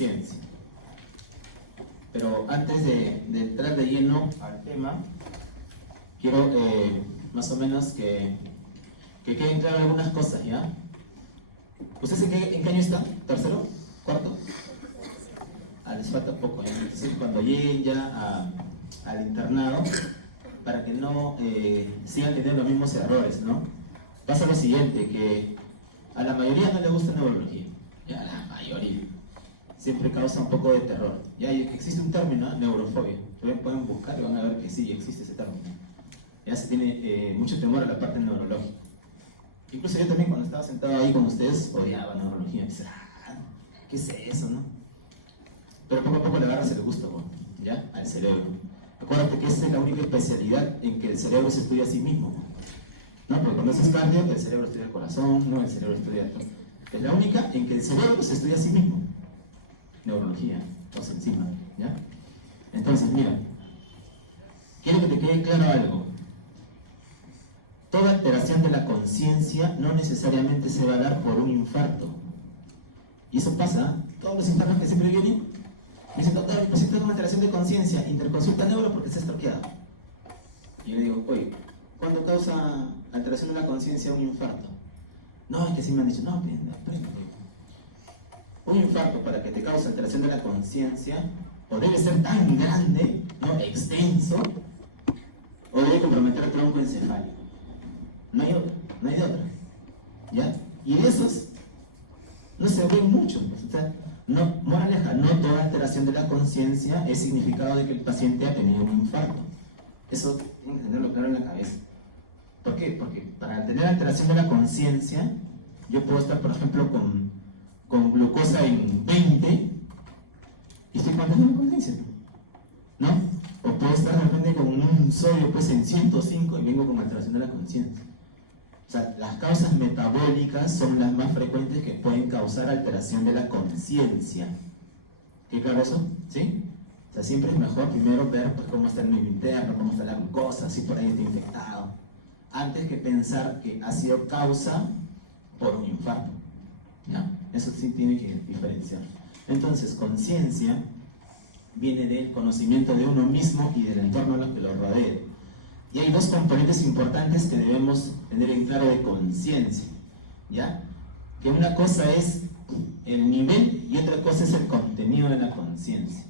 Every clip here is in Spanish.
conciencia. Pero antes de entrar de lleno al tema, quiero más o menos que queden claras algunas cosas, ¿ya? ¿Ustedes en qué año están? ¿Tercero? ¿Cuarto? Les falta poco, ¿ya? Entonces cuando lleguen ya al internado, para que no sigan teniendo los mismos errores, ¿no? Pasa lo siguiente, que a la mayoría no le gusta neurología, ya, a la mayoría. Siempre causa un poco de terror. Ya existe un término, neurofobia. Ustedes pueden buscar y van a ver que sí existe ese término. Ya se tiene mucho temor a la parte neurológica. Incluso yo también cuando estaba sentado ahí con ustedes odiaba neurología. Decía, ¿qué es eso, no? Pero poco a poco le agarras el gusto, ¿ya? Al cerebro. Acuérdate que esa es la única especialidad en que el cerebro se estudia a sí mismo, ¿no? Porque cuando haces cardio, el cerebro estudia el corazón, no, el cerebro estudia... Es la única en que el cerebro se estudia a sí mismo. Neurología, o encima, ¿ya? Entonces, mira, quiero que te quede claro algo. Toda alteración de la conciencia no necesariamente se va a dar por un infarto. Y eso pasa, todos los infartos que siempre vienen, me dicen, doctor, mi paciente tiene una alteración de conciencia, interconsulta neuro porque está estroqueado. Y yo le digo, oye, ¿cuándo causa alteración de la conciencia un infarto? No, es que sí me han dicho, no, aprende. Un infarto, para que te cause alteración de la conciencia, o debe ser tan grande, ¿no? Extenso, o debe comprometer el tronco encefálico. No hay de otra, ¿ya? Y de esos no se ven mucho, pues, o sea, no, moraleja, no toda alteración de la conciencia es significado de que el paciente ha tenido un infarto. Eso tienen que tenerlo claro en la cabeza. ¿Por qué? Porque para tener alteración de la conciencia, yo puedo estar, por ejemplo, con glucosa en 20 y estoy contando la conciencia, ¿no? O puedo estar de repente con un sodio pues en 105 y vengo con alteración de la conciencia. O sea, las causas metabólicas son las más frecuentes que pueden causar alteración de la conciencia. ¿Qué claro eso? ¿Sí? O sea, siempre es mejor primero ver pues, cómo está el medio interno, cómo está la glucosa, si por ahí está infectado, antes que pensar que ha sido causa por un infarto. ¿Ya? Eso sí tiene que diferenciar. Entonces, conciencia viene del conocimiento de uno mismo y del entorno a lo que lo rodea. Y hay dos componentes importantes que debemos tener en claro de conciencia, ¿ya? Que una cosa es el nivel y otra cosa es el contenido de la conciencia.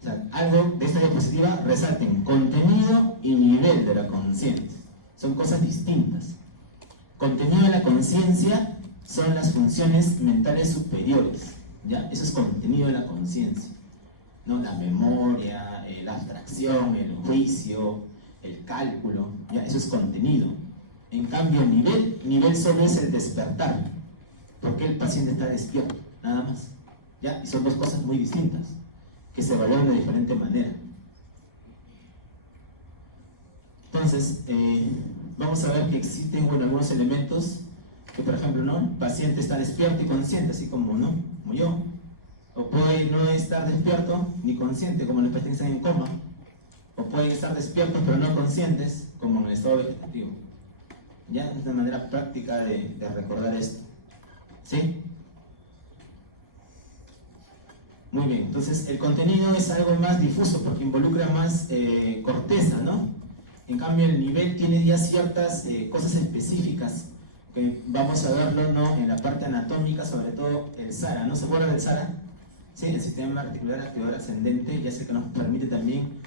O sea, algo de esta diapositiva resalten contenido y nivel de la conciencia. Son cosas distintas. Contenido de la conciencia son las funciones mentales superiores, ¿ya? Eso es contenido de la conciencia, ¿no? La memoria, la abstracción, el juicio, el cálculo, ¿ya? Eso es contenido. En cambio, nivel solo es el despertar, porque el paciente está despierto, nada más, ¿ya? Y son dos cosas muy distintas, que se evalúan de diferente manera. Entonces, vamos a ver que existen, bueno, algunos elementos que, por ejemplo, ¿no? El paciente está despierto y consciente, así como, ¿no? Como yo. O puede no estar despierto ni consciente, como los pacientes que están en coma. O pueden estar despiertos pero no conscientes, como en el estado vegetativo. Ya es una manera práctica de recordar esto. ¿Sí? Muy bien, entonces el contenido es algo más difuso porque involucra más corteza, ¿no? En cambio el nivel tiene ya ciertas cosas específicas que vamos a verlo, ¿no? En la parte anatómica, sobre todo el SARA, ¿no? ¿Se acuerdan del SARA? Sí, el sistema articular activador ascendente, ya sé que nos permite también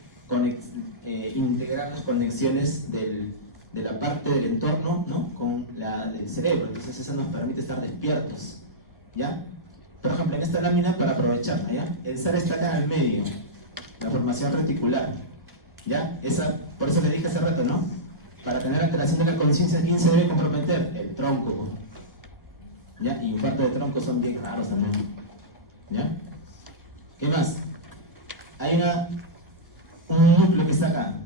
integrar las conexiones de la parte del entorno, ¿no? Con la del cerebro, entonces eso nos permite estar despiertos, ¿ya? Por ejemplo, en esta lámina, para aprovecharla, ¿ya? El SARA está acá en el medio, la formación reticular, ¿ya? Por eso le dije hace rato, ¿no? Para tener alteración de la conciencia, ¿quién se debe comprometer? El tronco, ¿ya? Y infartos de tronco son bien raros también, ¿ya? ¿Qué más? Hay un núcleo que está acá,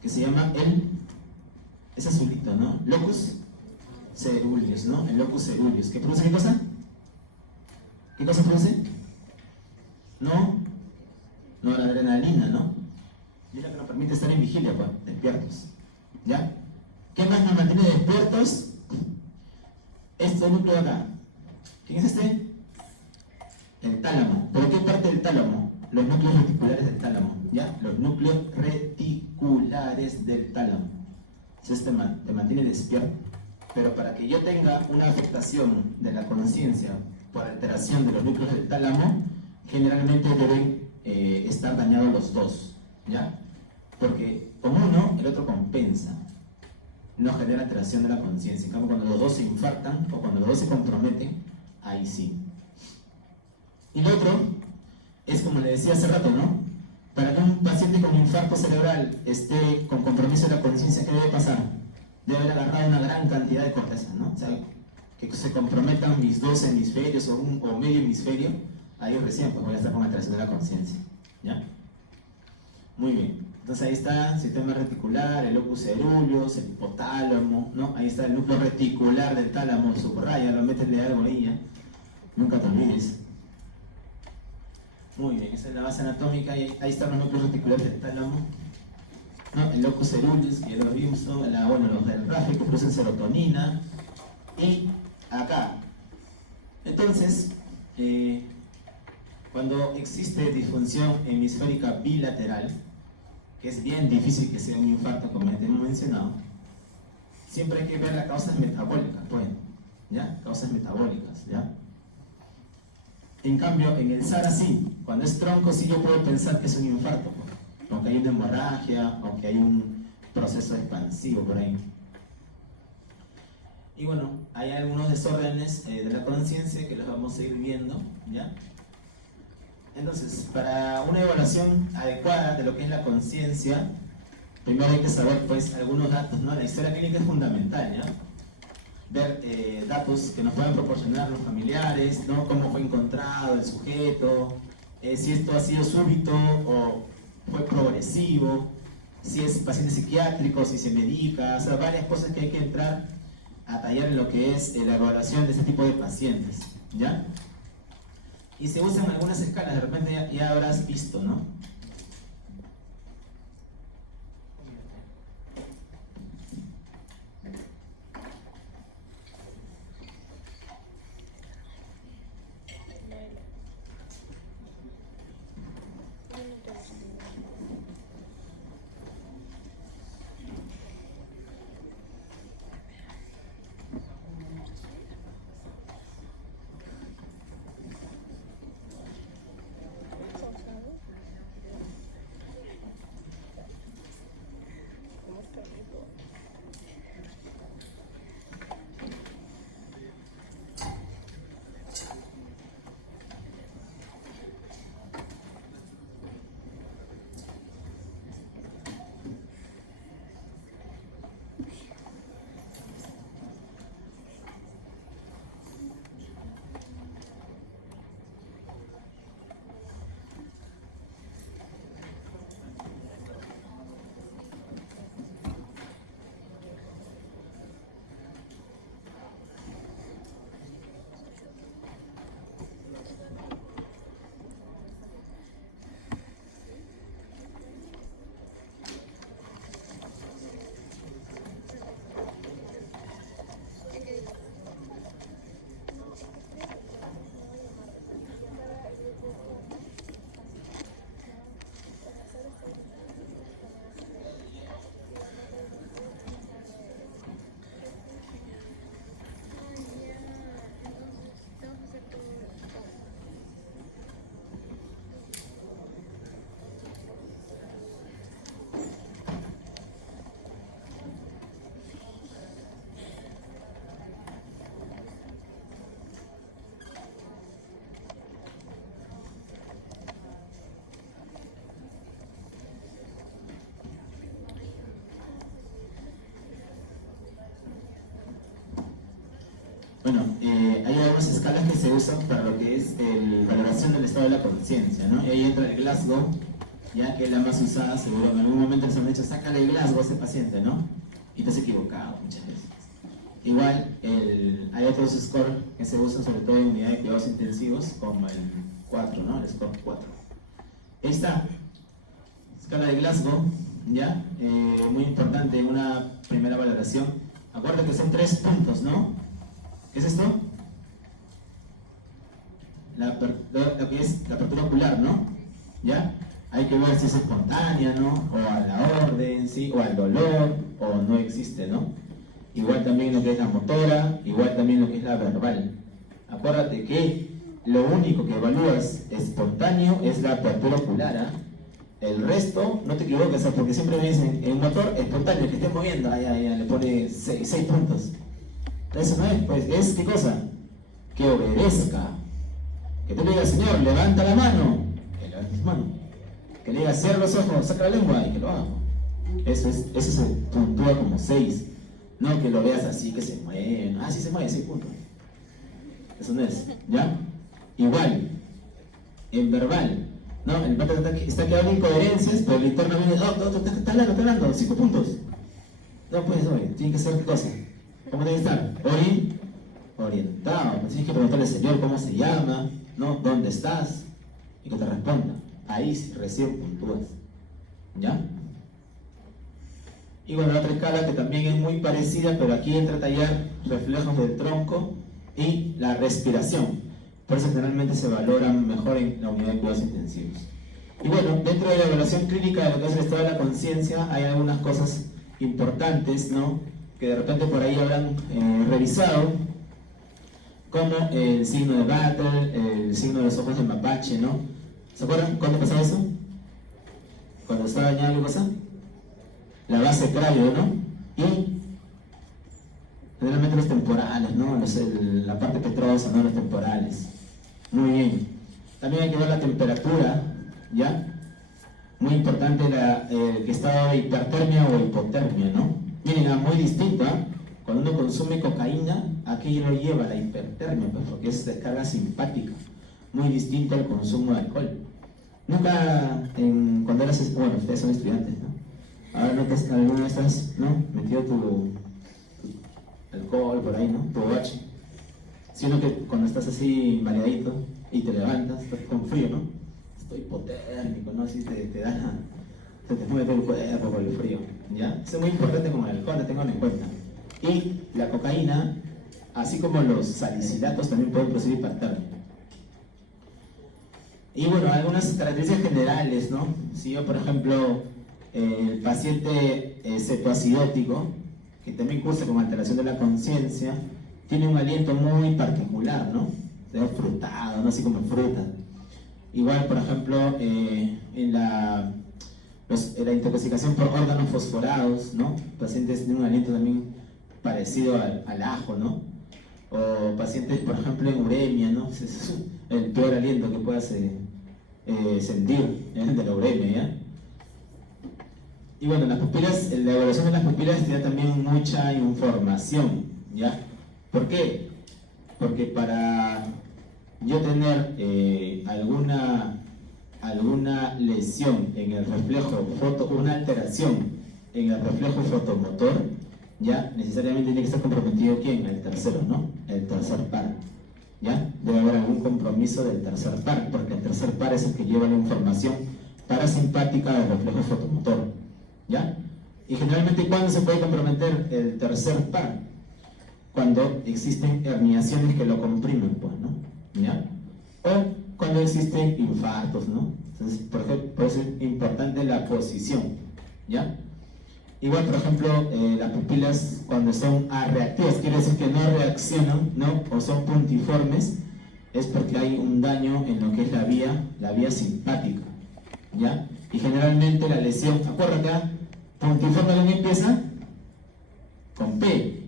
que se llama es azulito, ¿no? Locus ceruleus, ¿no? El locus ceruleus. ¿Qué produce qué cosa? ¿Qué cosa produce? No, la adrenalina, ¿no? Y es la que nos permite estar en vigilia, pues, despiertos. ¿Ya? ¿Qué más nos mantiene despiertos? Este núcleo de acá. ¿Quién es este? El tálamo. ¿Por qué parte del tálamo? Los núcleos reticulares del tálamo, ¿ya? Los núcleos reticulares del tálamo. Entonces te mantiene despierto. Pero para que yo tenga una afectación de la conciencia por alteración de los núcleos del tálamo, generalmente deben estar dañados los dos, ¿ya? Porque con uno, el otro compensa. No genera alteración de la conciencia. En cambio, cuando los dos se infartan o cuando los dos se comprometen, ahí sí. Y lo otro es, como le decía hace rato, ¿no? Para que un paciente con infarto cerebral esté con compromiso de la conciencia, ¿qué debe pasar? Debe haber agarrado una gran cantidad de corteza, ¿no? O sea, que se comprometan mis dos hemisferios o medio hemisferio, ahí recién pues voy a estar con alteración de la conciencia, ¿ya? Muy bien. Entonces ahí está el sistema reticular, el locus coeruleus, el hipotálamo, ¿no? Ahí está el núcleo reticular del tálamo, subraya, lo métele algo ahí, ¿ya? Nunca te olvides. Muy bien, esa es la base anatómica y ahí están los núcleos reticulares del tálamo, ¿no? El locus coeruleus, que ya lo vimos, ¿no? Bueno, los del RAF que producen serotonina. Y acá. Entonces, cuando existe disfunción hemisférica bilateral, que es bien difícil que sea un infarto como ya hemos mencionado, siempre hay que ver las causas metabólicas, pues, ¿ya? Causas metabólicas, ¿ya? En cambio, en el SARA sí, cuando es tronco sí yo puedo pensar que es un infarto, pues, aunque hay una hemorragia, aunque hay un proceso expansivo por ahí. Y bueno, hay algunos desórdenes de la conciencia que los vamos a ir viendo, ¿ya? Entonces, para una evaluación adecuada de lo que es la conciencia, primero hay que saber pues algunos datos, ¿no? La historia clínica es fundamental, ¿ya? Ver datos que nos puedan proporcionar los familiares, ¿no? Cómo fue encontrado el sujeto, si esto ha sido súbito o fue progresivo, si es paciente psiquiátrico, si se medica, o sea, varias cosas que hay que entrar a tallar en lo que es la evaluación de este tipo de pacientes, ¿ya? Y se usan algunas escalas, de repente ya habrás visto, ¿no? Bueno, hay algunas escalas que se usan para lo que es la valoración del estado de la conciencia, ¿no? Y ahí entra el Glasgow, ya que es la más usada, seguro en algún momento les han dicho, sácale el Glasgow a ese paciente, ¿no? Y te has equivocado muchas veces. Igual, hay otros scores que se usan sobre todo en unidades de cuidados intensivos, como el 4, ¿no? El score 4. Ahí está, escala de Glasgow, ¿ya? Muy importante en una primera valoración. Acuérdate que son 3 puntos, ¿no? ¿Qué es esto? lo que es la apertura ocular, ¿no? ¿Ya? Hay que ver si es espontánea, ¿no? O a la orden, ¿sí? O al dolor, o no existe, ¿no? Igual también lo que es la motora, igual también lo que es la verbal. Acuérdate que lo único que evalúas espontáneo es la apertura ocular, ¿ah? El resto, no te equivoques, porque siempre me dicen, el motor espontáneo, que esté moviendo, ahí le pone 6 puntos. Eso no es, pues, es ¿qué cosa? Que obedezca. Que tú le digas, Señor, levanta la mano, que levante su mano. Que le digas, cierra los ojos, saca la lengua, y que lo haga. Eso se puntúa como 6. No que lo veas así, que se mueve. Ah, sí se mueve, 6 puntos. Eso no es, ¿ya? Igual, en verbal, ¿no? El pata está quedando incoherencias, pero el interno viene, está hablando, 5 puntos. No, pues, oye, tiene que ser ¿qué cosa? ¿Cómo debe estar? Orientado. Tienes que preguntarle al Señor cómo se llama, ¿no? ¿Dónde estás? Y que te responda. Ahí sí, recién puntúas. ¿Ya? Y bueno, la otra escala que también es muy parecida, pero aquí entra a tallar reflejos del tronco y la respiración. Por eso generalmente se valoran mejor en la unidad de cuidados intensivos. Y bueno, dentro de la evaluación clínica de lo que es el estado de la conciencia hay algunas cosas importantes, ¿no? Que de repente por ahí habrán revisado, como el signo de Battle, el signo de los ojos de mapache, ¿no? ¿Se acuerdan cuándo pasaba eso? Cuando estaba dañada la cosa, la base cráneo, ¿no? Y generalmente los temporales, ¿no? La parte petrosa, ¿no? Los temporales. Muy bien. También hay que ver la temperatura, ¿ya? Muy importante que estado de hipertermia o hipotermia, ¿no? Miren, muy distinto, ¿eh? Cuando uno consume cocaína, aquello lo lleva a la hipertermia, pues, porque es descarga simpática. Muy distinto al consumo de alcohol. Nunca, cuando eras, bueno, ustedes son estudiantes, ¿no? Ahora alguna vez estás, ¿no? Metido tu alcohol por ahí, ¿no? Tu bache. Sino que cuando estás así mareadito y te levantas, estás con frío, ¿no? Estoy hipotérmico, ¿no? Así te mueve todo el cuerpo por el frío, ¿ya? Eso es muy importante como el alcohol, tengan en cuenta. Y la cocaína, así como los salicilatos, también pueden producir hipertermia. Y bueno, algunas características generales, ¿no? Si yo, por ejemplo, el paciente cetoacidótico, que también cursa con alteración de la conciencia, tiene un aliento muy particular, ¿no? Es frutado, ¿no? Así como fruta. Igual, por ejemplo, en la intoxicación por órganos fosforados, ¿no? Pacientes tienen un aliento también parecido al ajo, ¿no? O pacientes, por ejemplo, en uremia, ¿no? Es el peor aliento que puedas sentir, de la uremia, ¿ya? Y bueno, las pupilas, la evaluación de las pupilas te da también mucha información, ¿ya? ¿Por qué? Porque para yo tener alguna lesión en el reflejo una alteración en el reflejo fotomotor, ya necesariamente tiene que estar comprometido ¿quién? El tercero, ¿no? El tercer par, ¿ya? Debe haber algún compromiso del tercer par, porque el tercer par es el que lleva la información parasimpática del reflejo fotomotor, ¿ya? Y generalmente, ¿cuándo se puede comprometer el tercer par? Cuando existen herniaciones que lo comprimen, pues, ¿no? ¿Ya? O cuando existen infartos, ¿no? Entonces, por eso es importante la posición, ¿ya? Igual, por ejemplo, las pupilas cuando son reactivas, quiere decir que no reaccionan, ¿no? O son puntiformes, es porque hay un daño en lo que es la vía simpática, ¿ya? Y generalmente la lesión, acuérdate, puntiforme ¿dónde empieza? Con P.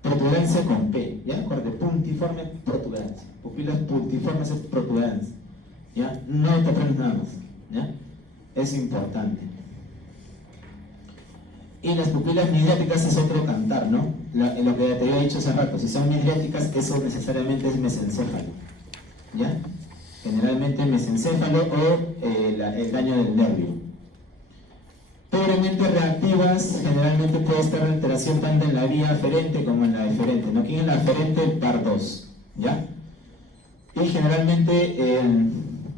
Protuberancia con P, ¿ya? Acuérdate, puntiforme, protuberancia. Pupilas puntiformes es protuberancia, ¿ya? No te aprendes nada más, ¿ya? Es importante. Y las pupilas midriáticas es otro cantar, ¿no? Lo que te había dicho hace rato, si son midriáticas, eso necesariamente es mesencéfalo, ¿ya? Generalmente mesencéfalo o el daño del nervio. Pobremente reactivas, generalmente puede estar alteración tanto en la vía aferente como en la deferente, ¿no? Aquí en la aferente, el par 2, ¿ya? Y generalmente,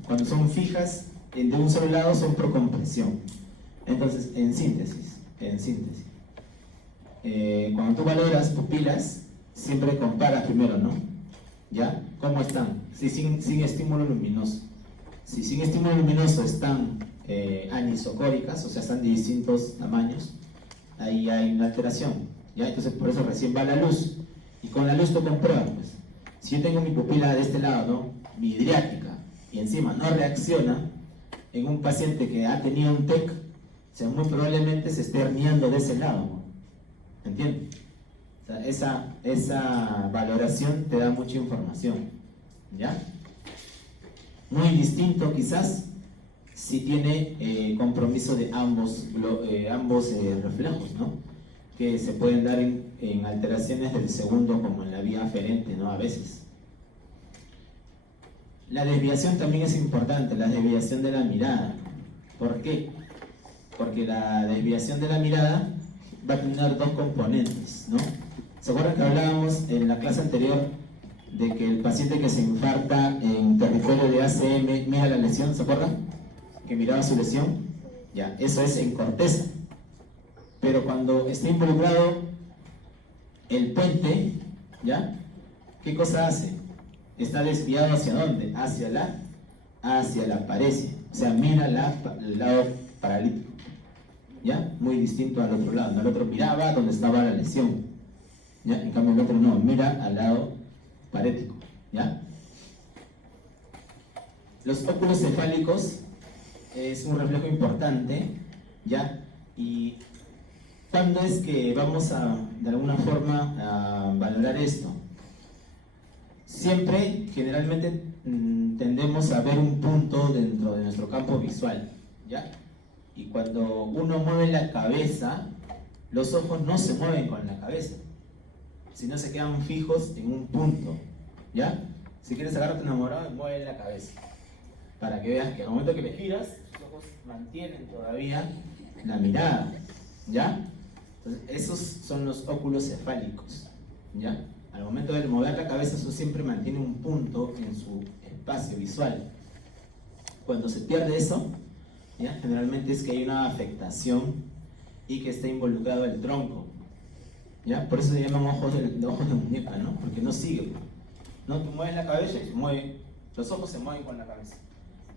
cuando son fijas, de un solo lado son procompresión. Entonces, en síntesis, cuando tú valoras pupilas, siempre comparas primero, ¿no? ¿ya? ¿Cómo están? Si sin estímulo luminoso. Si sin estímulo luminoso están anisocóricas, o sea, están de distintos tamaños, ahí hay una alteración, ¿ya? Entonces por eso recién va la luz, y con la luz tú compruebas, pues. Si yo tengo mi pupila de este lado, ¿no? Midriática, y encima no reacciona, en un paciente que ha tenido un TEC, o sea, muy probablemente se esté herniando de ese lado, ¿no? ¿Entiendes? O sea, esa valoración te da mucha información, ¿ya? Muy distinto quizás si tiene compromiso de ambos reflejos, ¿no? Que se pueden dar en alteraciones del segundo, como en la vía aferente, ¿no? A veces. La desviación también es importante, la desviación de la mirada. ¿Por qué? Porque la desviación de la mirada va a tener dos componentes, ¿no? ¿Se acuerdan que hablábamos en la clase anterior de que el paciente que se infarta en territorio de ACM mira la lesión? ¿Se acuerdan? Que miraba su lesión. Ya, eso es en corteza. Pero cuando está involucrado el puente, ¿ya? ¿Qué cosa hace? Está desviado ¿hacia dónde? Hacia la paresia. O sea, mira el lado paralítico, ¿ya? Muy distinto al otro lado. El otro miraba donde estaba la lesión, ¿ya? En cambio el otro no, mira al lado parético, ¿ya? Los óculos cefálicos es un reflejo importante, ¿ya? Y ¿cuándo es que vamos a, de alguna forma, a valorar esto? Siempre, generalmente, tendemos a ver un punto dentro de nuestro campo visual, ¿ya? Y cuando uno mueve la cabeza, los ojos no se mueven con la cabeza, sino se quedan fijos en un punto, ¿ya? Si quieres agarrarte enamorado, mueve la cabeza, para que veas que al momento que le giras, los ojos mantienen todavía la mirada, ¿ya? Entonces, esos son los óculos cefálicos, ¿ya? Al momento de mover la cabeza, eso siempre mantiene un punto en su espacio visual. Cuando se pierde eso, ¿ya? Generalmente es que hay una afectación y que está involucrado el tronco, ¿ya? Por eso se llaman ojos de muñeca, ¿no? Porque no sigue, ¿no? Tú mueves la cabeza y se mueve, los ojos se mueven con la cabeza.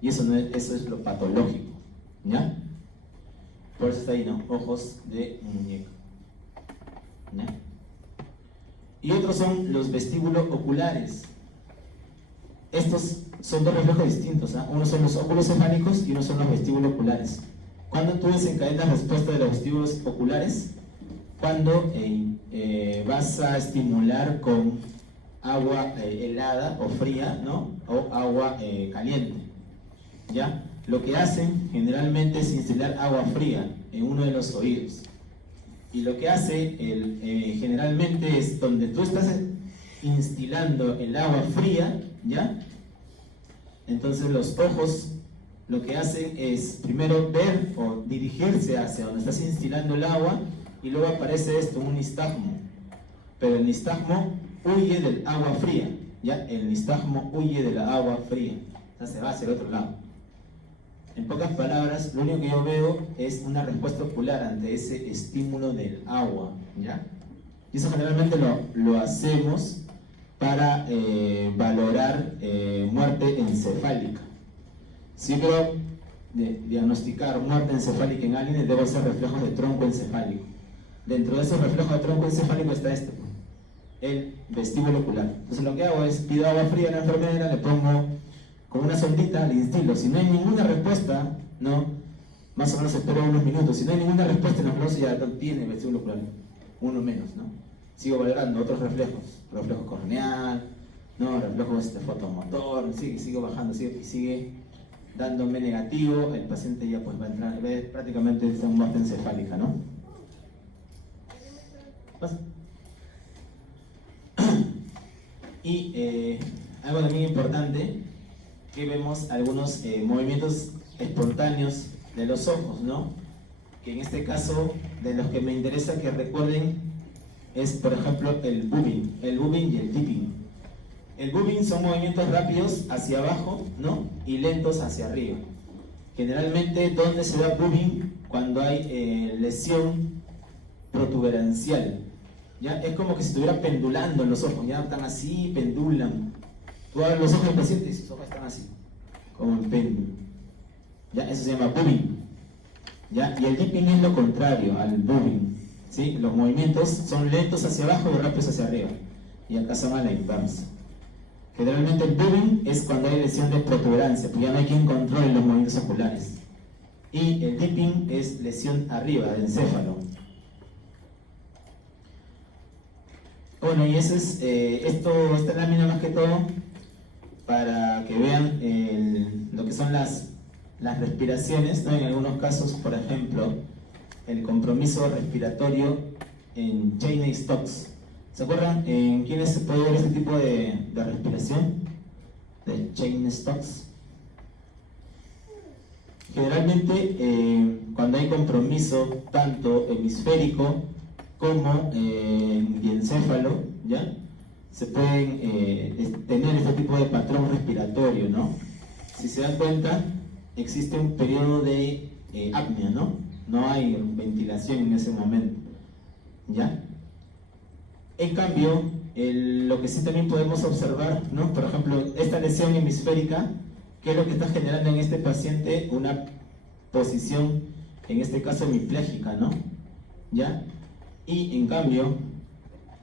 Y eso, eso es lo patológico, ¿ya? Por eso está ahí, ¿no? Ojos de muñeca, ¿ya? Y otros son los vestíbulos oculares. Estos son dos reflejos distintos, ¿eh? Uno son los óculos cefálicos y uno son los vestíbulos oculares. ¿Cuándo tú desencadenas respuesta de los vestíbulos oculares? Cuando vas a estimular con agua helada o fría, ¿no? O agua caliente, ¿ya? Lo que hacen generalmente es instilar agua fría en uno de los oídos. Y lo que hace generalmente es donde tú estás instilando el agua fría, ¿ya? Entonces los ojos lo que hacen es primero ver o dirigirse hacia donde estás instilando el agua, y luego aparece esto, un nistagmo. Pero el nistagmo huye del agua fría, ¿ya? El nistagmo huye de la agua fría, o sea, se va hacia el otro lado. En pocas palabras, lo único que yo veo es una respuesta ocular ante ese estímulo del agua, ¿ya? Y eso generalmente lo hacemos para valorar muerte encefálica. Si yo quiero diagnosticar muerte encefálica en alguien, debo hacer reflejos de tronco encefálico. Dentro de esos reflejos de tronco encefálico está el vestíbulo ocular. Entonces lo que hago es, pido agua fría a la enfermera, le pongo con una sondita, le instilo. Si no hay ninguna respuesta, ¿no? Más o menos espero unos minutos. Si no hay ninguna respuesta, en los ya no tiene vestíbulo ocular, uno menos, ¿no? Sigo valorando otros reflejos, reflejo corneal, ¿no? Reflejo fotomotor, sigo bajando, sigue dándome negativo. El paciente ya pues va a entrar, prácticamente es una muerte encefálica, ¿no? ¿Pasa? Y algo también importante, que vemos algunos movimientos espontáneos de los ojos, ¿no? Que en este caso, de los que me interesa que recuerden, es por ejemplo el bobbing y el tipping. El bobbing son movimientos rápidos hacia abajo, ¿no? Y lentos hacia arriba. Generalmente, ¿dónde se da bobbing? Cuando hay lesión protuberancial, ¿ya? Es como que si estuviera pendulando en los ojos, ya están así, pendulan, Tú abres los ojos del paciente y sus ojos están así, como un péndulo. ¿Ya? Eso se llama bobbing. ¿Ya? Y el dipping es lo contrario al bobbing. ¿Sí? Los movimientos son lentos hacia abajo y rápidos hacia arriba. Y acá son a la inversa. Generalmente el bobbing es cuando hay lesión de protuberancia, porque ya no hay quien controle los movimientos oculares. Y el dipping es lesión arriba del encéfalo. Bueno, y eso es esta lámina más que todo para que vean lo que son las respiraciones, ¿no? En algunos casos, por ejemplo, el compromiso respiratorio en Cheyne-Stokes. ¿Se acuerdan en quiénes se puede ver este tipo de respiración? De Cheyne-Stokes. Generalmente, cuando hay compromiso tanto hemisférico como diencéfalo, ¿ya? Se pueden tener este tipo de patrón respiratorio, ¿no? Si se dan cuenta, existe un periodo de apnea, ¿no? No hay ventilación en ese momento, ¿ya? En cambio, lo que sí también podemos observar, ¿no? Por ejemplo, esta lesión hemisférica, ¿qué es lo que está generando en este paciente? Una posición, en este caso hemipléjica, ¿no? ¿Ya? Y en cambio,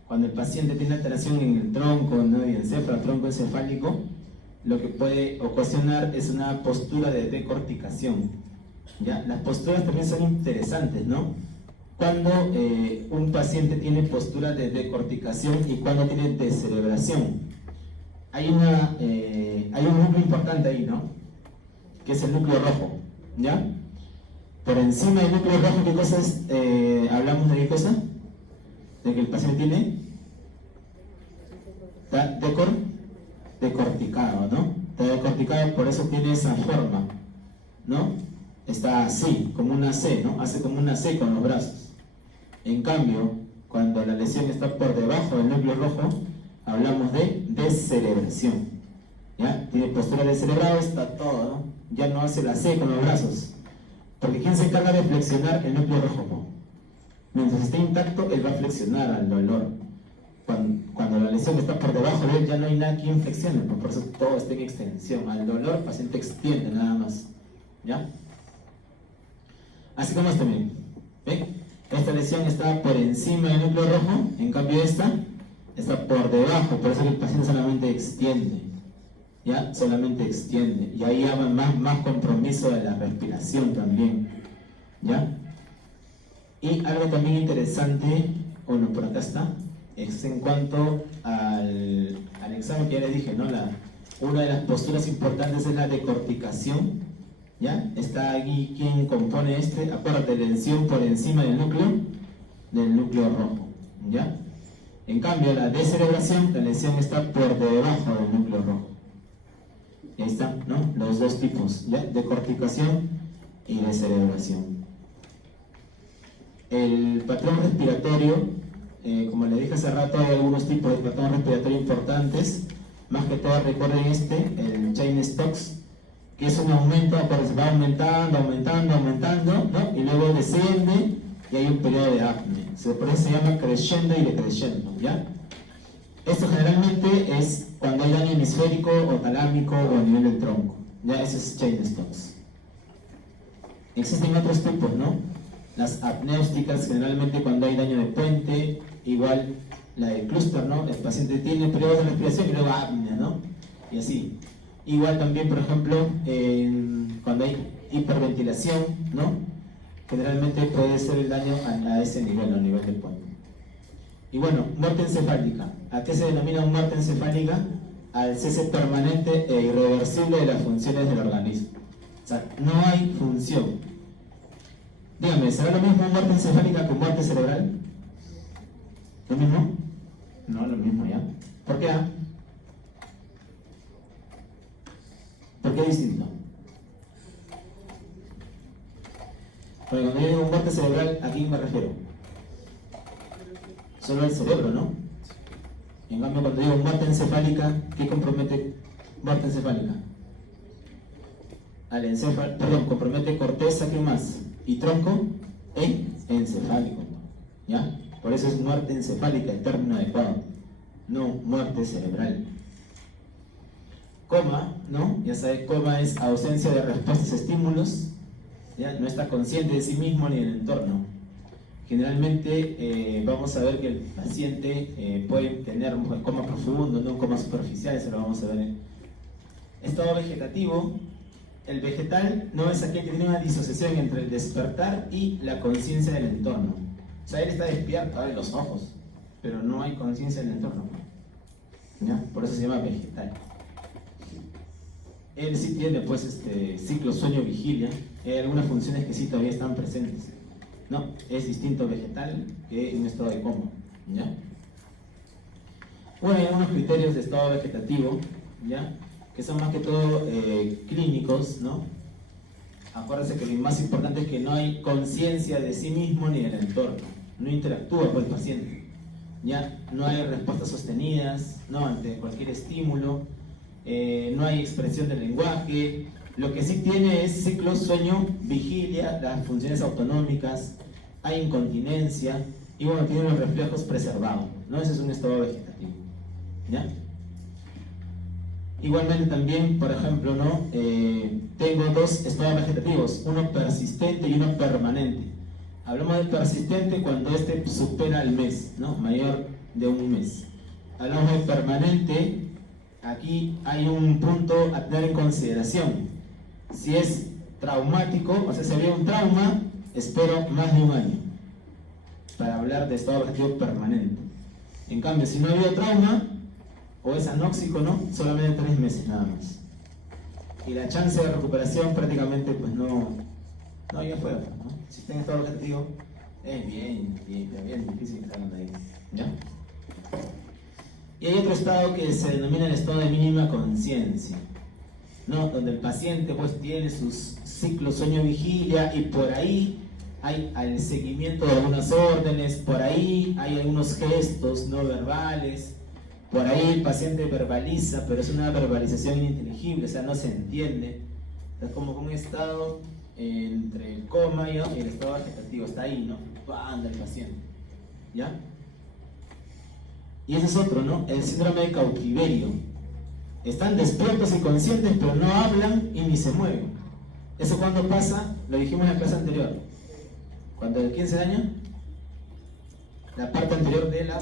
cuando el paciente tiene alteración en el tronco, ¿no? Diencéfalo, tronco encefálico, lo que puede ocasionar es una postura de decorticación, ¿ya? Las posturas también son interesantes, ¿no? Cuando un paciente tiene postura de decorticación y cuando tiene descerebración. Hay un núcleo importante ahí, ¿no? Que es el núcleo rojo, ¿ya? Por encima del núcleo rojo, ¿qué cosas hablamos de qué cosa? De que el paciente tiene está decorticado, ¿no? Está decorticado, por eso tiene esa forma, ¿no? Está así, como una C, ¿no? Hace como una C con los brazos. En cambio, cuando la lesión está por debajo del núcleo rojo, hablamos de descerebración, ¿ya? Tiene postura descerebrada, está todo, ¿no? Ya no hace la C con los brazos. Porque ¿quién se encarga de flexionar el núcleo rojo? ¿No? Mientras esté intacto, él va a flexionar al dolor. Cuando la lesión está por debajo de él, ya no hay nada quien flexione, por eso todo está en extensión. Al dolor, el paciente extiende nada más, ¿ya? Así como este, miren. ¿Ve? Esta lesión está por encima del núcleo rojo, en cambio esta está por debajo, por eso el paciente solamente extiende, ¿ya? Solamente extiende. Y ahí hay más compromiso de la respiración también, ¿ya? Y algo también interesante, bueno, por acá está, es en cuanto al examen que ya les dije, ¿no? Una de las posturas importantes es la decorticación, ¿ya? Está aquí quien compone acuérdate, tensión por encima del núcleo rojo, ¿ya? En cambio, la descerebración, la lesión está por debajo del núcleo rojo. Y ahí están, ¿no? Los dos tipos, ¿ya? Decorticación y descerebración. El patrón respiratorio, como le dije hace rato, hay algunos tipos de patrón respiratorio importantes. Más que todo recuerden el Cheyne-Stokes, que es un aumento, se va aumentando, ¿no? Y luego desciende y hay un periodo de apnea. Por eso se llama crescendo y decrescendo, ¿ya? Esto generalmente es cuando hay daño hemisférico o talámico o a nivel del tronco, ¿ya? Ese es Cheyne-Stokes. Existen otros tipos, ¿no? Las apnéusticas, generalmente cuando hay daño de puente, igual la del clúster, ¿no? El paciente tiene periodos de respiración y luego apnea, ¿no? Y así. Igual también, por ejemplo, cuando hay hiperventilación, ¿no? Generalmente puede ser el daño a ese nivel, a nivel del puente. Y bueno, muerte encefálica. ¿A qué se denomina muerte encefálica? Al cese permanente e irreversible de las funciones del organismo. O sea, no hay función. Dígame, ¿será lo mismo muerte encefálica que muerte cerebral? ¿Lo mismo? No, lo mismo, ¿ya? ¿Por qué? ¿Por qué es distinto? Porque cuando yo digo muerte cerebral, ¿a quién me refiero? Solo al cerebro, ¿no? En cambio, cuando digo muerte encefálica, ¿qué compromete muerte encefálica? Al encéfalo, perdón, compromete corteza, ¿qué más? Y tronco encefálico, ¿ya? Por eso es muerte encefálica el término adecuado, no muerte cerebral. Coma, ¿no? Ya sabe, coma es ausencia de respuestas a estímulos, ¿ya? No está consciente de sí mismo ni del entorno. Generalmente vamos a ver que el paciente puede tener un coma profundo, no un coma superficial, eso lo vamos a ver en estado vegetativo. El vegetal no es aquel que tiene una disociación entre el despertar y la conciencia del entorno. O sea, él está despierto, abre los ojos, pero no hay conciencia del entorno, ¿ya? Por eso se llama vegetal. Él sí tiene pues ciclo sueño-vigilia, hay algunas funciones que sí todavía están presentes, ¿no? Es distinto vegetal que en un estado de coma, ¿ya? Bueno, hay algunos criterios de estado vegetativo, ¿ya? Que son más que todo clínicos, ¿no? Acuérdense que lo más importante es que no hay conciencia de sí mismo ni del entorno, no interactúa con el paciente, ¿ya? No hay respuestas sostenidas, ¿no? Ante cualquier estímulo, no hay expresión del lenguaje. Lo que sí tiene es ciclo sueño-vigilia, las funciones autonómicas, hay incontinencia y bueno, tiene los reflejos preservados, ¿no? Ese es un estado vegetativo, ¿ya? Igualmente también, por ejemplo, ¿no? Tengo dos estados vegetativos, uno persistente y uno permanente. Hablamos de persistente cuando este supera el mes, ¿no? Mayor de un mes. Hablamos de permanente, aquí hay un punto a tener en consideración. Si es traumático, o sea, si había un trauma, espero más de un año para hablar de estado vegetativo permanente. En cambio, si no había trauma, o es anóxico, ¿no? Solamente 3 meses nada más. Y la chance de recuperación prácticamente pues no ya fue, ¿no? Si está en estado vegetativo, es bien difícil que salgan de ahí, ¿ya? Y hay otro estado que se denomina el estado de mínima conciencia, ¿no? Donde el paciente pues tiene sus ciclos sueño-vigilia y por ahí hay el seguimiento de algunas órdenes, por ahí hay algunos gestos no verbales. Por ahí el paciente verbaliza, pero es una verbalización ininteligible, o sea, no se entiende. Es como un estado entre el coma y el estado vegetativo, está ahí, ¿no? Fluctuando el paciente, ¿ya? Y ese es otro, ¿no? El síndrome de cautiverio. Están despiertos y conscientes, pero no hablan y ni se mueven. ¿Eso cuando pasa? Lo dijimos en la clase anterior. Cuando el 15 de año, la parte anterior de la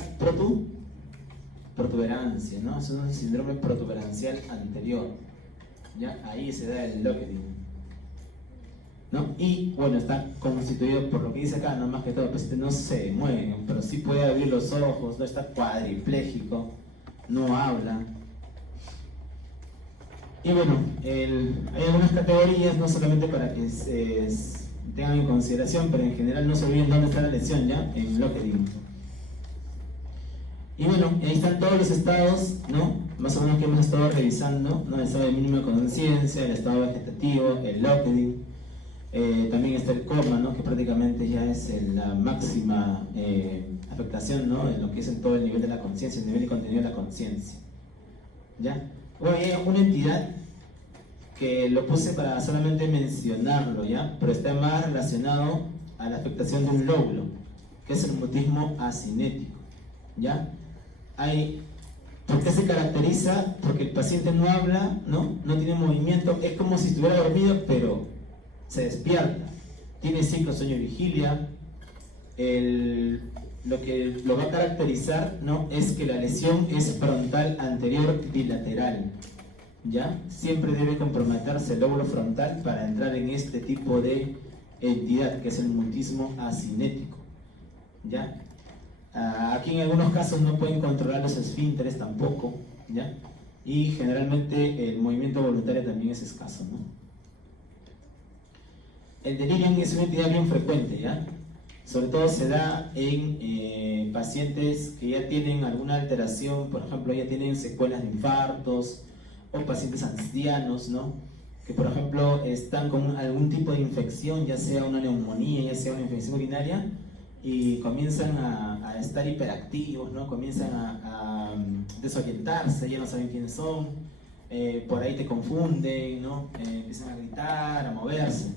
protuberancia, ¿no? Es un síndrome protuberancial anterior, ¿ya? Ahí se da el Locketing, ¿no? Y bueno, está constituido por lo que dice acá, no más que todo, pues no se mueve, pero sí puede abrir los ojos, no está cuadripléjico, no habla. Y bueno, hay algunas categorías, no solamente para que tengan en consideración, pero en general no se olviden dónde está la lesión, ¿ya? En Locketing. Y bueno, ahí están todos los estados, ¿no? Más o menos que hemos estado revisando, ¿no? El estado de mínima conciencia, el estado vegetativo, el Locketing, también está el coma, ¿no? Que prácticamente ya es la máxima afectación, ¿no? En lo que es en todo el nivel de la conciencia, el nivel y contenido de la conciencia, ¿ya? Bueno, hay una entidad que lo puse para solamente mencionarlo, ¿ya? Pero está más relacionado a la afectación de un lóbulo, que es el mutismo asinético, ¿ya? ¿Por qué se caracteriza? Porque el paciente no habla, ¿no? No tiene movimiento, es como si estuviera dormido, pero se despierta. Tiene ciclo sueño-vigilia. Lo que lo va a caracterizar, ¿no? Es que la lesión es frontal anterior bilateral, ¿ya? Siempre debe comprometerse el lóbulo frontal para entrar en este tipo de entidad, que es el mutismo asinético, ¿ya? Aquí en algunos casos no pueden controlar los esfínteres tampoco, ¿ya? Y generalmente el movimiento voluntario también es escaso, ¿no? El delirium es una entidad bien frecuente, ¿ya? Sobre todo se da en pacientes que ya tienen alguna alteración, por ejemplo, ya tienen secuelas de infartos, o pacientes ancianos, ¿no? Que por ejemplo están con algún tipo de infección, ya sea una neumonía, ya sea una infección urinaria, y comienzan a estar hiperactivos, ¿no? Comienzan a desorientarse, ya no saben quiénes son, por ahí te confunden, ¿no? Empiezan a gritar, a moverse.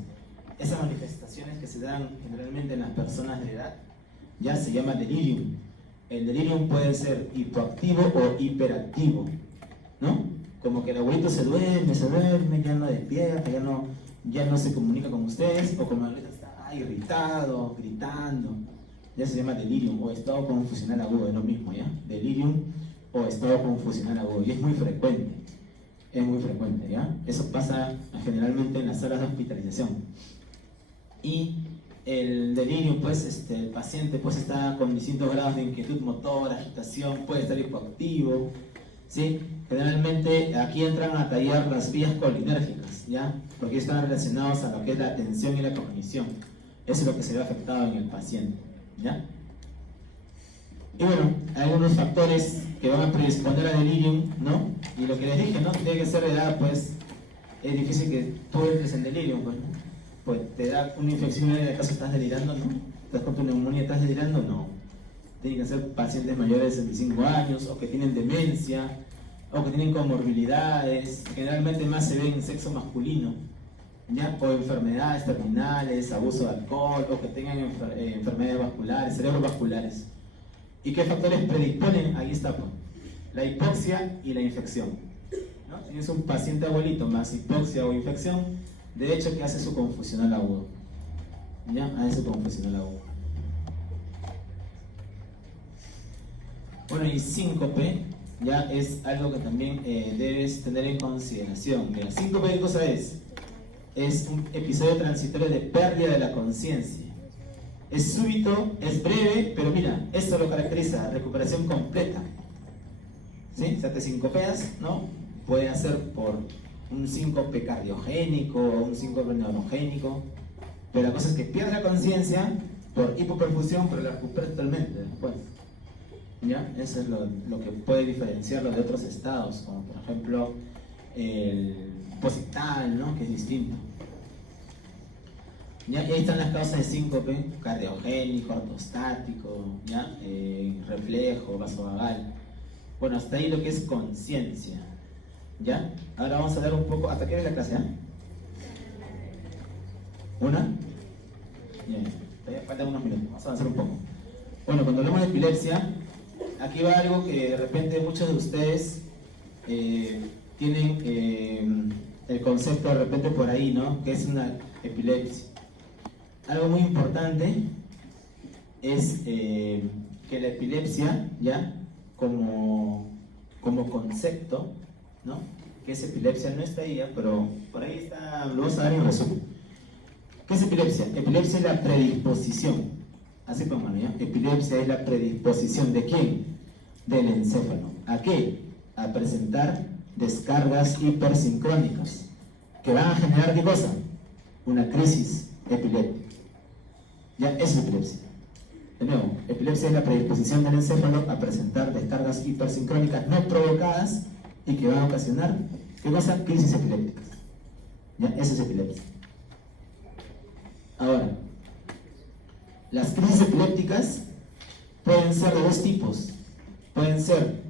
Esas manifestaciones que se dan generalmente en las personas de edad ya se llama delirium. El delirium puede ser hipoactivo o hiperactivo, ¿no? como que el abuelito se duerme, ya no despierta, ya no se comunica con ustedes, o como el abuelito está irritado, gritando, ya se llama delirium o estado confusional agudo, es lo mismo, ¿ya? Delirium o estado confusional agudo, y es muy frecuente, ¿ya? Eso pasa generalmente en las salas de hospitalización. Y el delirio, pues, el paciente pues está con distintos grados de inquietud motora, agitación, puede estar hipoactivo, ¿sí? Generalmente aquí entran a tallar las vías colinérgicas, ¿ya? Porque están relacionados a lo que es la atención y la cognición. Eso es lo que se ve afectado en el paciente, ¿ya? Y bueno, hay algunos factores que van a predisponer a delirium, ¿no? Y lo que les dije, ¿no? Tiene que ser de edad, pues, es difícil que tú entres en delirium, pues, ¿no? Pues te da una infección y acaso estás delirando, ¿no? ¿Estás con tu neumonía, estás delirando? No. Tienen que ser pacientes mayores de 65 años, o que tienen demencia, o que tienen comorbilidades, generalmente más se ve en sexo masculino, ¿ya? O enfermedades terminales, abuso de alcohol, o que tengan enfermedades vasculares, cerebrovasculares. ¿Y qué factores predisponen? Ahí está, pues, la hipoxia y la infección, ¿no? Si es un paciente abuelito más hipoxia o infección, de hecho que hace su confusional agudo, ¿ya? Hace su confusional agudo. Bueno, y síncope ya es algo que también debes tener en consideración. Mira, síncope, ¿qué cosa es? Es un episodio transitorio de pérdida de la conciencia. Es súbito, es breve, pero mira, esto lo caracteriza, recuperación completa. ¿Sí? O sea, te sincopeas, ¿no? Puede ser por un síncope cardiogénico o un síncope neurogénico, pero la cosa es que pierde la conciencia por hipoperfusión, pero la recupera totalmente después. ¿Ya? Eso es lo que puede diferenciarlo de otros estados, como por ejemplo el posictal, ¿no? Que es distinto. ¿Ya? Y ahí están las causas de síncope: cardiogénico, ortostático, ¿ya? Reflejo, vasovagal. Bueno, hasta ahí lo que es conciencia. ¿Ya? Ahora vamos a hablar un poco. ¿Hasta qué es la clase? ¿Una? Bien, faltan unos minutos, vamos a avanzar un poco. Bueno, cuando hablamos de epilepsia, aquí va algo que de repente muchos de ustedes tienen el concepto de repente por ahí, ¿no? Que es una epilepsia. Algo muy importante es que la epilepsia, ¿ya? Como concepto, ¿no? Que es epilepsia, no está ahí, pero por ahí está, lo vamos a dar en resumen. ¿Qué es epilepsia? Epilepsia es la predisposición, así como, ¿ya? Epilepsia es la predisposición ¿de quién? Del encéfalo. ¿A qué? A presentar descargas hipersincrónicas que van a generar ¿qué cosa? Una crisis epiléptica. Ya, eso es epilepsia. De nuevo, epilepsia es la predisposición del encéfalo a presentar descargas hipersincrónicas no provocadas y que van a ocasionar, ¿qué cosa? Crisis epilépticas. ¿Ya? Eso es epilepsia. Ahora, las crisis epilépticas pueden ser de dos tipos. Pueden ser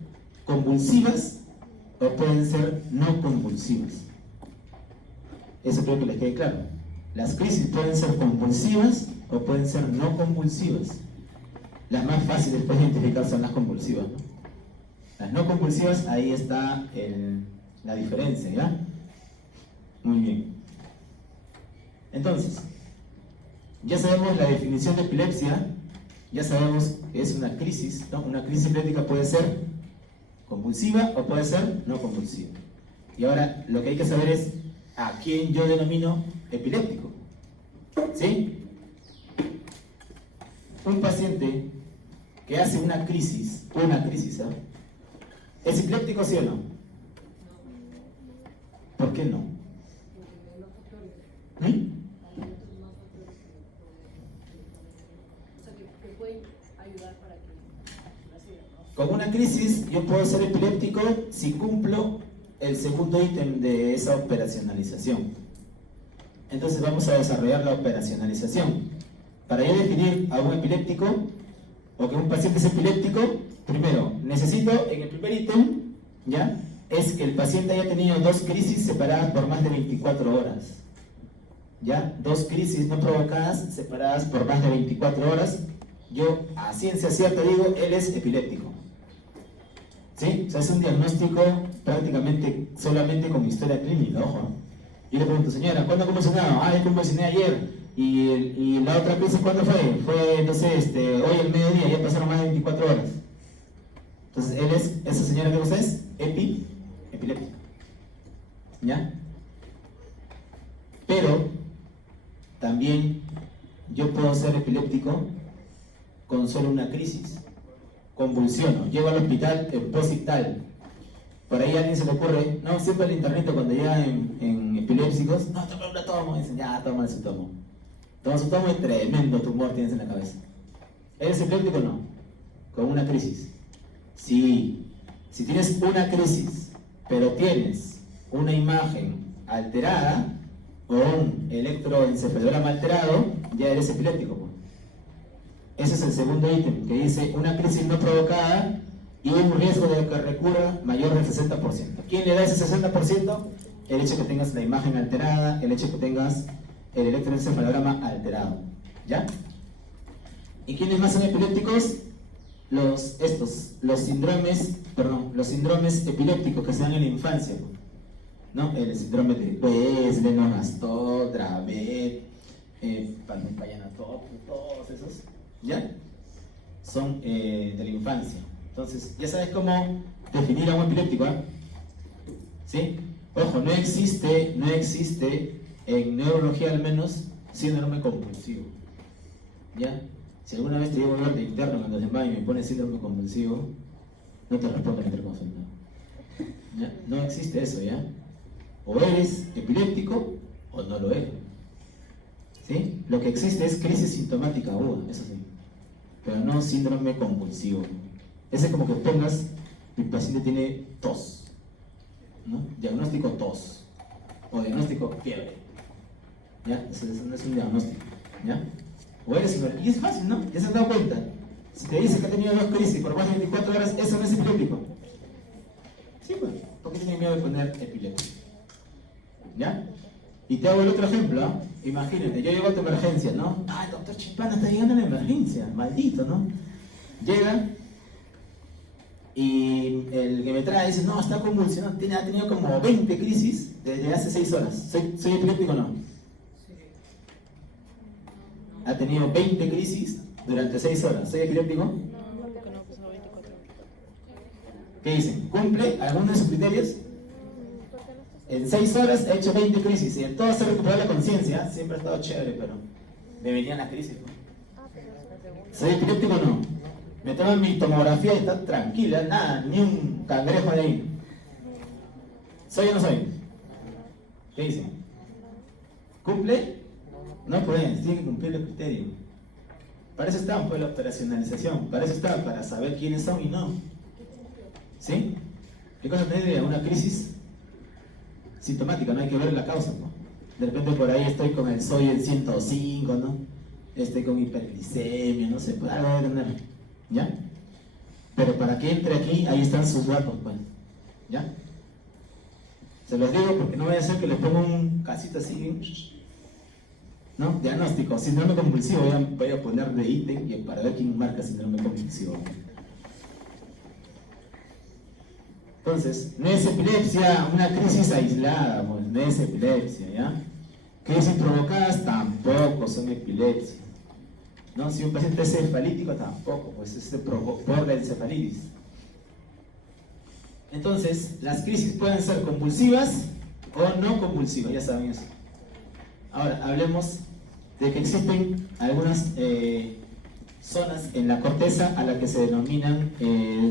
convulsivas o pueden ser no convulsivas. Eso creo que les quede claro. Las crisis pueden ser convulsivas o pueden ser no convulsivas. Las más fáciles de identificar son las convulsivas, ¿no? Las no convulsivas, ahí está la diferencia, ¿ya? Muy bien. Entonces, ya sabemos la definición de epilepsia, ya sabemos que es una crisis, ¿no? Una crisis epiléptica puede ser convulsiva o puede ser no convulsiva. Y ahora lo que hay que saber es a quién yo denomino epiléptico. ¿Sí? Un paciente que hace una crisis, ¿eh? ¿Es epiléptico, sí o no? ¿Por qué no? Con una crisis yo puedo ser epiléptico si cumplo el segundo ítem de esa operacionalización. Entonces vamos a desarrollar la operacionalización. Para yo definir a un epiléptico o que un paciente es epiléptico, primero necesito, en el primer ítem, ¿ya? Es que el paciente haya tenido dos crisis separadas por más de 24 horas. ¿Ya? Dos crisis no provocadas separadas por más de 24 horas. Yo a ciencia cierta digo, él es epiléptico. ¿Sí? O sea, es un diagnóstico prácticamente solamente con historia clínica, ojo. Yo le pregunto, señora, ¿cuándo ha convulsionado? Ah, yo convulsioné ayer. ¿Y la otra crisis cuándo fue? Fue, entonces, hoy al mediodía, ya pasaron más de 24 horas. Entonces, esa señora que usted es epiléptica. ¿Ya? Pero también yo puedo ser epiléptico con solo una crisis. Convulsiono, llego al hospital en posittal. Por ahí a alguien se le ocurre, no, siempre el internet cuando llega en epilépticos, no, toma un tomo, dicen, ya, toma su tomo. Toma su tomo y tremendo tumor tienes en la cabeza. ¿Eres epiléptico o no? Con una crisis. Sí, si tienes una crisis, pero tienes una imagen alterada o un electroencefalograma alterado, ya eres epiléptico. Ese es el segundo ítem, que dice una crisis no provocada y un riesgo de que recurra mayor del 60%. ¿Quién le da ese 60%? El hecho de que tengas la imagen alterada, el hecho de que tengas el electroencefalograma alterado. ¿Ya? ¿Y quiénes más son epilépticos? Los síndromes epilépticos que se dan en la infancia, ¿no? El síndrome de West, Lennox-Gastaut, Dravet, Pantoja-Payanatop, todos esos, ¿ya? Son de la infancia. Entonces, ya sabes cómo definir a un epiléptico, ¿eh? ¿Sí? Ojo, no existe en neurología al menos síndrome convulsivo, ¿ya? Si alguna vez te llevo a ver de interno cuando se va y me pone síndrome convulsivo, no te respondo meter consulta. ¿Ya? No existe eso, ¿ya? O eres epiléptico o no lo eres. ¿Sí? Lo que existe es crisis sintomática aguda, eso sí, pero no síndrome convulsivo. Ese como que pongas, mi paciente tiene tos, ¿no? Diagnóstico tos, o diagnóstico fiebre, ¿ya? Eso no es un diagnóstico, ¿ya? O eres igual. Y es fácil, ¿no? Ya se han dado cuenta. Si te dice que ha tenido 2 crisis por más de 24 horas, eso no es epiléptico. Sí, pues. ¿Por qué tiene miedo de poner epiléptico? ¿Ya? Y te hago el otro ejemplo, ¿eh? Imagínate, yo llego a tu emergencia, ¿no? Ah, el doctor Chimpana está llegando a la emergencia, maldito, ¿no? Llega y el que me trae dice, no, está convulsionado, ha tenido como 20 crisis desde hace 6 horas. ¿Soy epiléptico o no? Ha tenido 20 crisis durante 6 horas. ¿Soy epiléptico? ¿Qué dicen? ¿Cumple alguno de sus criterios? En 6 horas he hecho 20 crisis y en todo se ha recuperado la conciencia. Siempre ha estado chévere, pero me venían las crisis, ¿no? ¿Soy epiléptico o no? Me toman mi tomografía y está tranquila, nada, ni un cangrejo de ahí. ¿Soy o no soy? ¿Qué dicen? ¿Cumple? No, pues, tiene que cumplir los criterios. Para eso está pues, la operacionalización, para eso está, para saber quiénes son y no. ¿Sí? ¿Qué cosa tener una crisis sintomática? No hay que ver la causa, ¿no? De repente por ahí estoy con el soy en 105, ¿no? Estoy con hiperglicemia, no sé, pues algo de tener, ¿ya? Pero para que entre aquí, ahí están sus datos, pues, ¿ya? Se los digo porque no vaya a ser que les ponga un casito así, ¿no? Diagnóstico, síndrome convulsivo, voy a poner de ítem para ver quién marca síndrome convulsivo. Entonces, no es epilepsia, una crisis aislada, pues, no es epilepsia, ¿ya? Crisis provocadas tampoco son epilepsia, ¿no? Si un paciente es cefalítico, tampoco, pues es por la encefalitis. Entonces, las crisis pueden ser convulsivas o no convulsivas, ya saben eso. Ahora, hablemos de que existen algunas zonas en la corteza a la que se denominan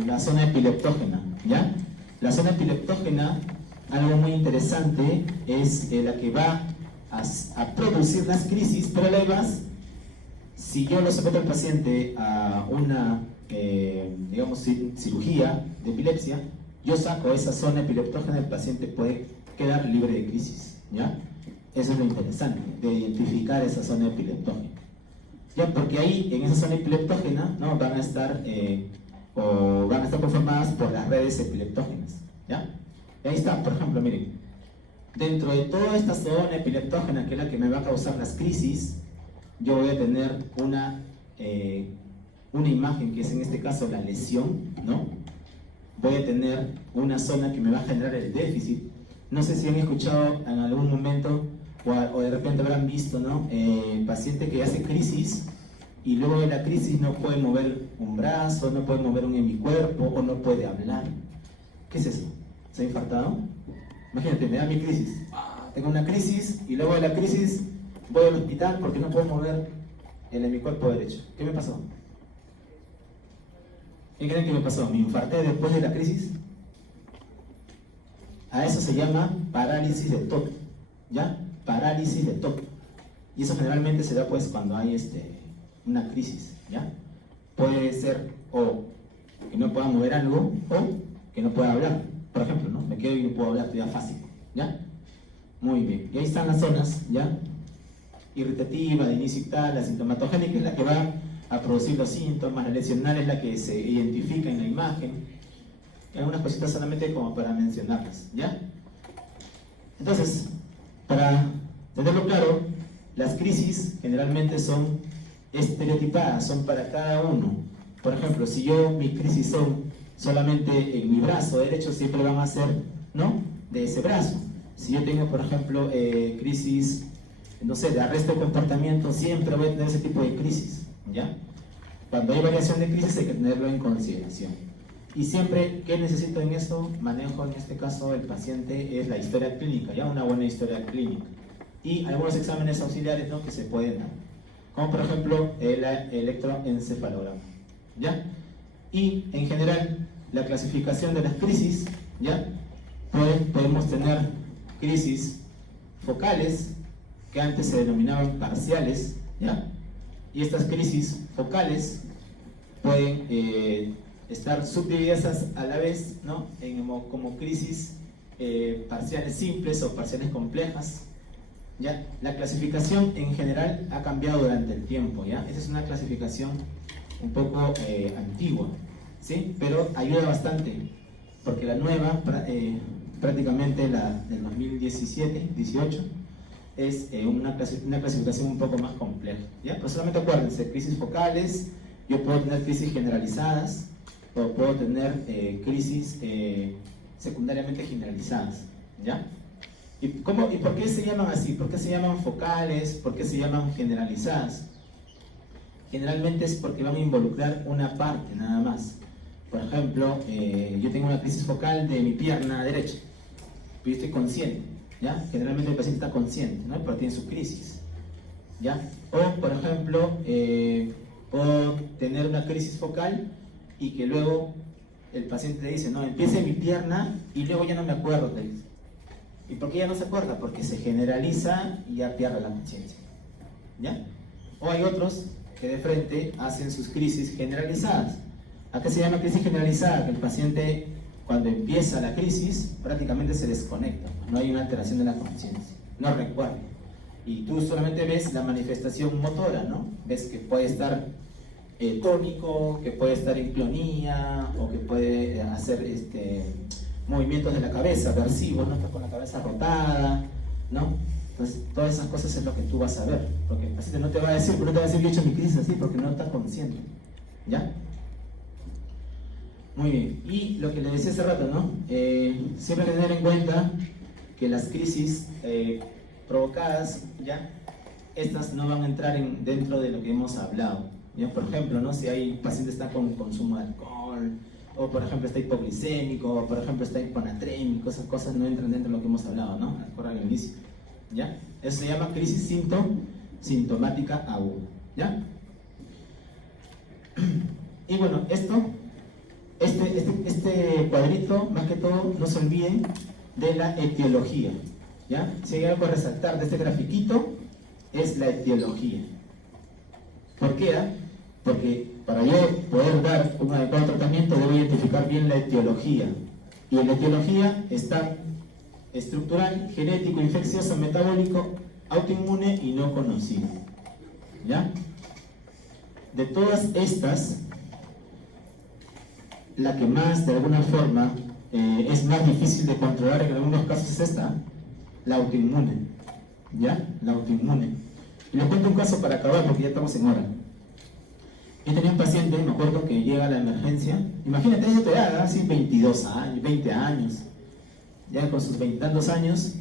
la zona epileptógena, ¿ya? La zona epileptógena, algo muy interesante, es la que va a producir las crisis, pero además, si yo lo someto al paciente a una, digamos, cirugía de epilepsia, yo saco esa zona epileptógena, el paciente puede quedar libre de crisis, ¿ya? Eso es lo interesante, de identificar esa zona epileptógena. ¿Ya? Porque ahí, en esa zona epileptógena, ¿no? van a estar conformadas por las redes epileptógenas, ¿ya? Y ahí está, por ejemplo, miren, dentro de toda esta zona epileptógena, que es la que me va a causar las crisis, yo voy a tener una imagen que es en este caso la lesión, ¿no? voy a tener una zona que me va a generar el déficit. No sé si han escuchado en algún momento o de repente habrán visto, ¿no? Paciente que hace crisis y luego de la crisis no puede mover un brazo, no puede mover un hemicuerpo o no puede hablar. ¿Qué es eso? ¿Se ha infartado? Imagínate, me da mi crisis. Tengo una crisis y luego de la crisis voy al hospital porque no puedo mover el hemicuerpo derecho. ¿Qué me pasó? ¿Qué creen que me pasó? ¿Me infarté después de la crisis? A eso se llama parálisis de TOC, ¿ya? Parálisis de TOC. Y eso generalmente se da pues cuando hay una crisis, ¿ya? Puede ser o que no pueda mover algo o que no pueda hablar. Por ejemplo, ¿no? Me quedo y no puedo hablar, estoy afásico, ¿ya? Muy bien. Y ahí están las zonas, ¿ya? Irritativa, de inicio y tal, la sintomatogénica es la que va a producir los síntomas, la lesional es la que se identifica en la imagen. Algunas cositas solamente como para mencionarlas, ¿ya? Entonces, para tenerlo claro, las crisis generalmente son estereotipadas, son para cada uno. Por ejemplo, si mis crisis son solamente en mi brazo derecho, siempre van a ser, ¿no?, de ese brazo. Si yo tengo, por ejemplo, crisis, no sé, de arresto de comportamiento, siempre voy a tener ese tipo de crisis, ¿ya? Cuando hay variación de crisis hay que tenerlo en consideración. Y siempre, ¿qué necesito en eso? Manejo, en este caso, el paciente, es la historia clínica, ya una buena historia clínica. Y algunos exámenes auxiliares, ¿no?, que se pueden dar. Como por ejemplo, el electroencefalograma, ¿ya? Y en general, la clasificación de las crisis, ¿ya? Pues podemos tener crisis focales, que antes se denominaban parciales, ¿ya? Y estas crisis focales pueden estar subdivididas a la vez, ¿no?, como crisis parciales simples o parciales complejas, ¿ya? La clasificación en general ha cambiado durante el tiempo, ¿ya? Esa es una clasificación un poco antigua, ¿sí? Pero ayuda bastante, porque la nueva, prácticamente la del 2017-18, es una clasificación un poco más compleja, ¿ya? Pero solamente acuérdense, crisis focales, yo puedo tener crisis generalizadas, o puedo tener crisis secundariamente generalizadas, ¿ya? ¿Y por qué se llaman así? ¿Por qué se llaman focales? ¿Por qué se llaman generalizadas? Generalmente es porque van a involucrar una parte nada más. Por ejemplo, yo tengo una crisis focal de mi pierna derecha, pero yo estoy consciente, ¿ya? Generalmente el paciente está consciente, ¿no?, pero tiene su crisis, ¿ya? O, por ejemplo, puedo tener una crisis focal y que luego el paciente dice, no, empieza en mi pierna y luego ya no me acuerdo de eso. ¿Y por qué ya no se acuerda? Porque se generaliza y ya pierde la conciencia, ¿ya? O hay otros que de frente hacen sus crisis generalizadas. ¿A qué se llama crisis generalizada? Que el paciente, cuando empieza la crisis, prácticamente se desconecta, no hay una alteración de la conciencia, no recuerda. Y tú solamente ves la manifestación motora, ¿no? Ves que puede estar tónico, que puede estar en clonía, o que puede hacer movimientos de la cabeza, aversivos, ¿no? Está con la cabeza rotada, ¿no? Entonces, todas esas cosas es lo que tú vas a ver, porque el paciente no te va a decir, pero no te va a decir que he hecho mi crisis así, porque no está consciente, ¿ya? Muy bien, y lo que le decía hace rato, ¿no? Siempre tener en cuenta que las crisis provocadas, ¿ya? Estas no van a entrar dentro de lo que hemos hablado, ¿ya? Por ejemplo, ¿no?, si hay paciente está con consumo de alcohol, o por ejemplo está hipoglicémico, o por ejemplo está hiponatrémico, esas cosas no entran dentro de lo que hemos hablado, ¿no? Al inicio, ¿ya? Eso se llama crisis sintomática aguda, ¿ya? Y bueno, este cuadrito, más que todo, no se olviden de la etiología, ¿ya? Si hay algo a resaltar de este grafiquito, es la etiología. ¿Por qué? Porque para yo poder dar un adecuado tratamiento debo identificar bien la etiología. Y en la etiología está estructural, genético, infeccioso, metabólico, autoinmune y no conocido, ¿ya? De todas estas, la que más, de alguna forma, es más difícil de controlar en algunos casos es esta, la autoinmune, ¿ya? La autoinmune. Y les cuento un caso para acabar porque ya estamos en hora. Yo tenía un paciente, me acuerdo que llega a la emergencia, imagínate esa edad, así 22 años, 20 años, ya con sus 20 tantos años,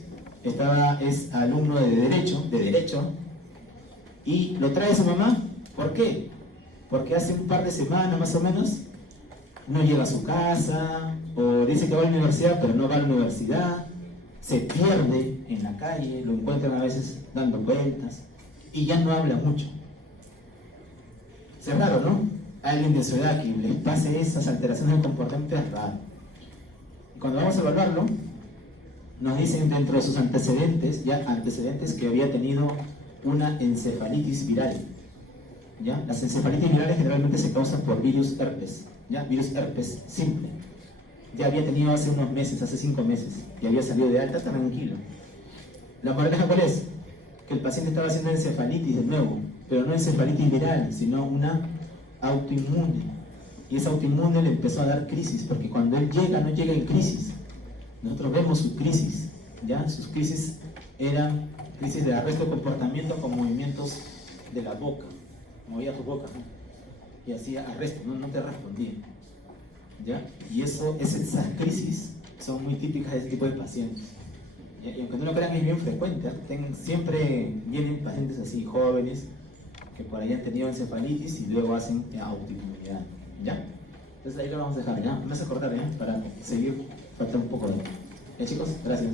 es alumno de derecho, y lo trae su mamá. ¿Por qué? Porque hace un par de semanas más o menos no llega a su casa, o dice que va a la universidad pero no va a la universidad, se pierde en la calle, lo encuentran a veces dando vueltas y ya no habla mucho. Es raro, ¿no? Alguien de su edad que les pase esas alteraciones de comportamiento es raro. Y cuando vamos a evaluarlo, nos dicen dentro de sus antecedentes, que había tenido una encefalitis viral. ¿Ya? Las encefalitis virales generalmente se causan por virus herpes, ¿ya? Virus herpes simple. Ya había tenido hace unos meses, hace 5 meses, y había salido de alta tranquilo. La moraleja, ¿cuál es? Que el paciente estaba haciendo encefalitis de nuevo, pero no encefalitis viral, sino una autoinmune. Y esa autoinmune le empezó a dar crisis, porque cuando él llega, no llega en crisis. Nosotros vemos su crisis, ¿ya? Sus crisis eran crisis de arresto de comportamiento con movimientos de la boca. Movía tu boca, ¿no? Y hacía arresto, no te respondía. ¿Ya? Y esas crisis son muy típicas de este tipo de pacientes. ¿Ya? Y aunque no lo crean, es bien frecuente, ¿eh? Siempre vienen pacientes así, jóvenes, que por ahí han tenido encefalitis y luego hacen autoinmunidad. ¿Ya? Entonces ahí lo vamos a dejar, ¿ya? Vamos a cortar, ¿ya? Para seguir, falta un poco de... ¿Ya, chicos? Gracias.